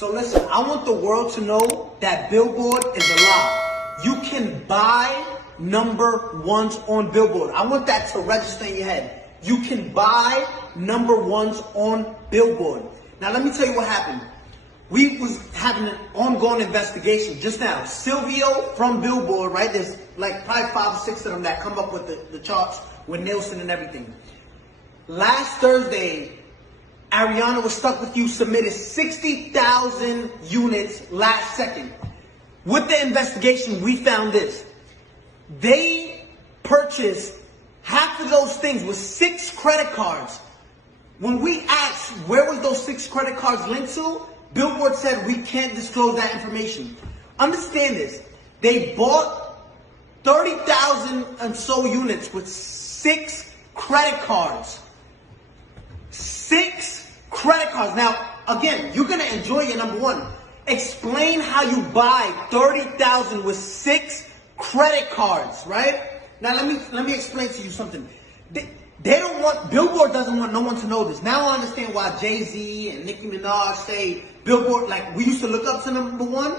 So listen, I want the world to know that Billboard is a lie. You can buy number ones on Billboard. I want that to register in your head. You can buy number ones on Billboard. Now let me tell you what happened. We was having an ongoing investigation just now. Silvio from Billboard, right? There's like probably 5 or 6 of them that come up with the charts with Nielsen and everything. Last Thursday, Ariana Was Stuck With You submitted 60,000 units last second. With the investigation, we found this. They purchased half of those things with 6 credit cards. When we asked where was those 6 credit cards linked to, Billboard said we can't disclose that information. Understand this. They bought 30,000 and so units with 6 credit cards. 6 credit cards. Now, again, you're going to enjoy your number one. Explain how you buy 30,000 with 6 credit cards, right? Now, let me explain to you something. They don't want, Billboard doesn't want no one to know this. Now I understand why Jay-Z and Nicki Minaj say Billboard, like we used to look up to number one,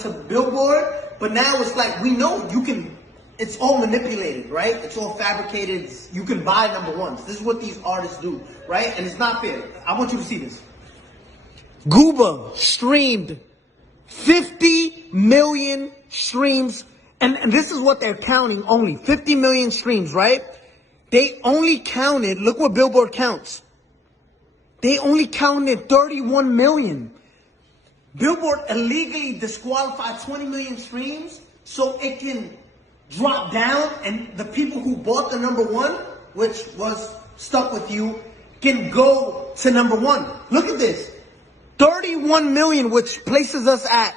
to Billboard, but now it's like we know you can, it's all manipulated, right? It's all fabricated. You can buy number ones. This is what these artists do, right? And it's not fair. I want you to see this. Gooba streamed 50 million streams, and this is what they're counting only, 50 million streams, right? They only counted, look what Billboard counts. They only counted 31 million. Billboard illegally disqualified 20 million streams so it can drop down and the people who bought the number one, which was Stuck With You, can go to number one. Look at this. 31 million, which places us at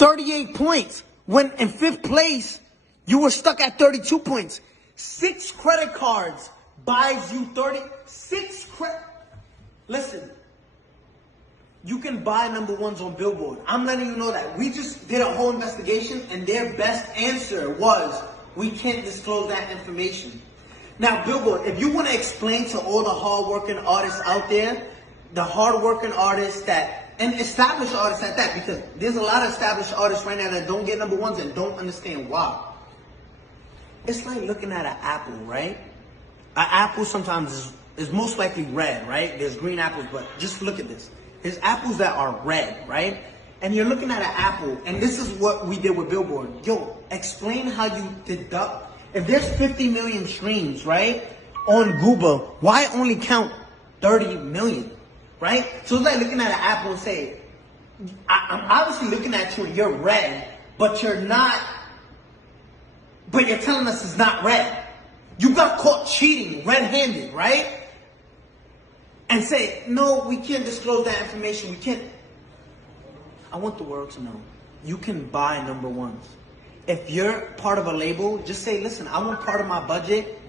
38 points. When in 5th place, you were stuck at 32 points. 6 credit cards buys you 36 credit. Listen, you can buy number ones on Billboard. I'm letting you know that. We just did a whole investigation and their best answer was, we can't disclose that information. Now, Billboard, if you want to explain to all the hardworking artists out there, the hardworking artists that, and established artists at that, because there's a lot of established artists right now that don't get number ones and don't understand why. It's like looking at an apple, right? An apple sometimes is most likely red, right? There's green apples, but just look at this. There's apples that are red, right? And you're looking at an apple, and this is what we did with Billboard. Yo, explain how you deduct. If there's 50 million streams, right, on Gooba, why only count 30 million, right? So it's like looking at an apple and say, I'm obviously looking at you and you're red, but you're not. But you're telling us it's not red. You got caught cheating, red-handed, right? And say, no, we can't disclose that information. We can't. I want the world to know. You can buy number ones. If you're part of a label, just say, listen, I want part of my budget.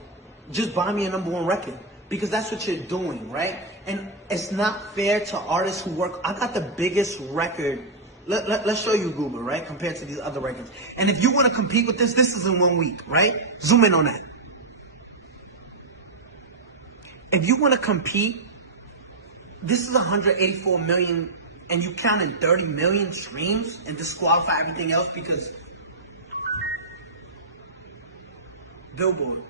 Just buy me a number one record. Because that's what you're doing, right? And it's not fair to artists who work. I got the biggest record. Let's show you Google, right? Compared to these other records. And if you want to compete with this is in 1 week, right? Zoom in on that. If you want to compete, this is 184 million and you counted 30 million streams and disqualify everything else because Billboard.